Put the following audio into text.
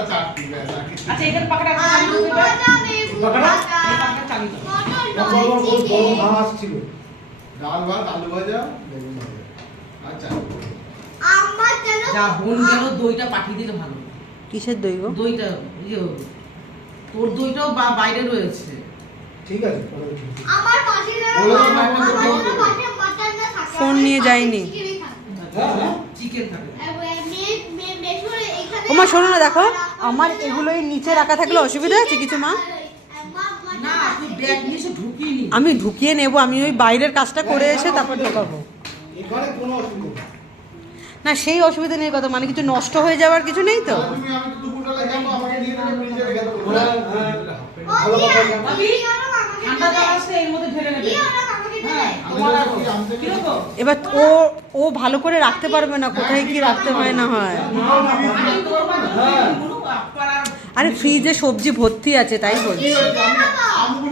আচ্ছা এখানে পাকড়া আলু ভাজা বেগুন ভাজা মটর চিকেন ডাল ভাত আলু ভাজা বেগুন ভাজা আচ্ছা আমার যেন যা বোন গেল দইটা পাঠিয়ে দিলে ভালো। কিসের দই গো? দইটা তোর দইটাও বাইরে রয়েছে। ঠিক আছে আমার পাশে মাটন না থাকে ফোন নিয়ে যাইনি। চিকেন থাকে। ওমা শোনো না, দেখো আমার এগুলোই নিচে রাখা থাকলে অসুবিধা আছে কিছু মা? না তুই ব্যাগ নিয়ে এসে ঢুকিয়ে নি। আমি ঢুকিয়ে নেব, আমি ওই বাইরের কাজটা করে এসে তারপর ঢোকাবো। এখানে কোনো অসুবিধা না সেই অসুবিধা নেই, কথা মানে কিছু নষ্ট হয়ে যাওয়ার কিছু নেই তো। তুমি আমি তো দুপুরবেলা যাবো আমাকে নিয়ে যাবে ফ্রিজে রেখে দেবো ঠান্ডা জল আসলে এর মধ্যে ঢেলে নেবে। হ্যাঁ তোমার কি রকম? এবার ও ভালো করে রাখতে পারবে না, কোথায় কি রাখতে হয় না হয়। আরে ফ্রিজে সবজি ভর্তি আছে তাই বলছি। আমগুলো